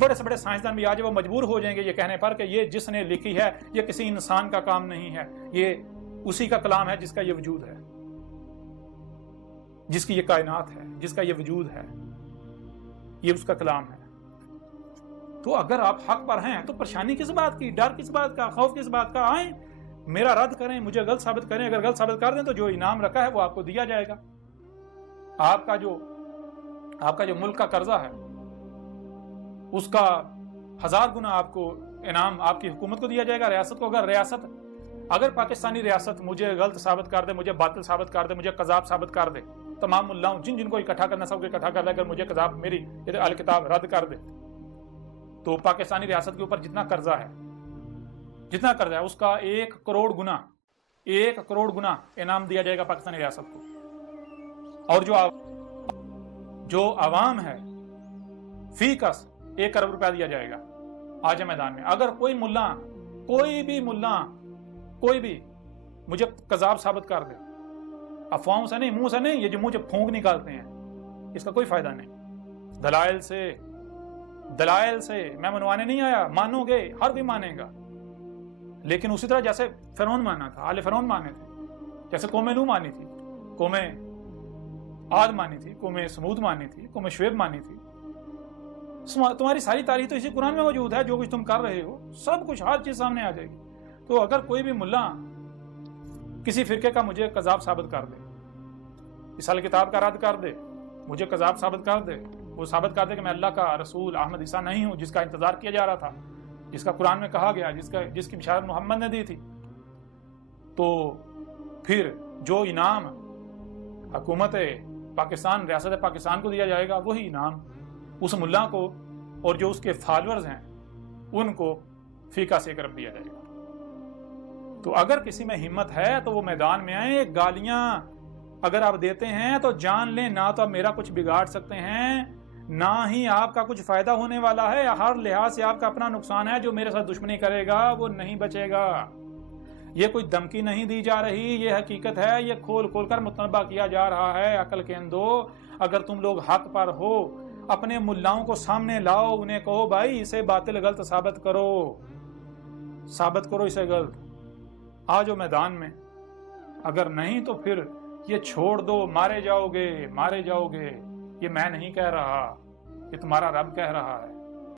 بڑے سے بڑے سائنسدان بھی آج وہ مجبور ہو جائیں گے یہ کہنے پر کہ یہ جس نے لکھی ہے یہ کسی انسان کا کام نہیں ہے، یہ اسی کا کلام ہے جس کا یہ وجود ہے، جس کی یہ کائنات ہے، جس کا یہ وجود ہے، یہ اس کا کلام ہے۔ تو اگر آپ حق پر ہیں تو پریشانی کس بات کی، ڈر کس بات کا، خوف کس بات کا؟ آئیں میرا رد کریں، مجھے غلط ثابت کریں، اگر غلط ثابت کر دیں تو جو انعام رکھا ہے وہ آپ کو دیا جائے گا۔ آپ کا جو ملک کا قرضہ ہے اس کا 1000 گنا آپ کو انعام آپ کی حکومت کو دیا جائے گا، ریاست کو۔ اگر پاکستانی ریاست مجھے غلط ثابت کر دے، مجھے باطل ثابت کر دے، مجھے قذاب ثابت کر دے، تمام ملاؤں جن کو اکٹھا کرنا سب کو اکٹھا کر دے، اگر مجھے قذاب میری اہل کتاب رد کر دے تو پاکستانی ریاست کے اوپر جتنا قرضہ ہے اس کا 1 کروڑ گنا انعام دیا جائے گا پاکستانی ریاست کو۔ اور جو عوام ہے فی کس 1 کروڑ روپیہ دیا جائے گا آج میدان میں۔ اگر کوئی بھی مجھے قذاب ثابت کر دے، افواہوں سے نہیں، منہ سے نہیں، یہ جو منہ سے پھونک نکالتے ہیں اس کا کوئی فائدہ نہیں۔ دلائل سے میں منوانے نہیں آیا، مانو گے، ہر کوئی مانے گا، لیکن اسی طرح جیسے فرعون مانا تھا، آل فرعون مانے تھے، جیسے قوم نوح مانی تھی، قوم عاد مانی تھی، قوم سمود مانی تھی، قوم شعیب مانی تھی۔ تمہاری ساری تاریخ تو اسی قرآن میں موجود ہے، جو کچھ تم کر رہے ہو سب کچھ ہر چیز سامنے آ جائے گی۔ تو اگر کوئی بھی ملا کسی فرقے کا مجھے قذاب ثابت کر دے، اس اہل کتاب کا رد کر دے، مجھے قذاب ثابت کر دے، وہ ثابت کر دے کہ میں اللہ کا رسول احمد عیسیٰ نہیں ہوں جس کا انتظار کیا جا رہا تھا، جس کا قرآن میں کہا گیا، جس کی بشارت محمد نے دی تھی، تو پھر جو انعام حکومت پاکستان، ریاست پاکستان کو دیا جائے گا وہی انعام اس ملا کو اور جو اس کے فالورز ہیں ان کو فیقہ سے کرب دیا جائے گا۔ تو اگر کسی میں ہمت ہے تو وہ میدان میں آئیں۔ گالیاں اگر آپ دیتے ہیں تو جان لیں نہ تو آپ میرا کچھ بگاڑ سکتے ہیں، نہ ہی آپ کا کچھ فائدہ ہونے والا ہے، ہر لحاظ سے آپ کا اپنا نقصان ہے۔ جو میرے ساتھ دشمنی کرے گا وہ نہیں بچے گا۔ یہ کوئی دھمکی نہیں دی جا رہی، یہ حقیقت ہے، یہ کھول کر متنبہ کیا جا رہا ہے۔ عقل کے اندھو، اگر تم لوگ حق پر ہو اپنے ملاؤں کو سامنے لاؤ، انہیں کہو بھائی اسے باطل غلط ثابت کرو اسے غلط، آ جاؤ میدان میں۔ اگر نہیں تو پھر یہ چھوڑ دو، مارے جاؤ گے، یہ میں نہیں کہہ رہا، یہ تمہارا رب کہہ رہا ہے۔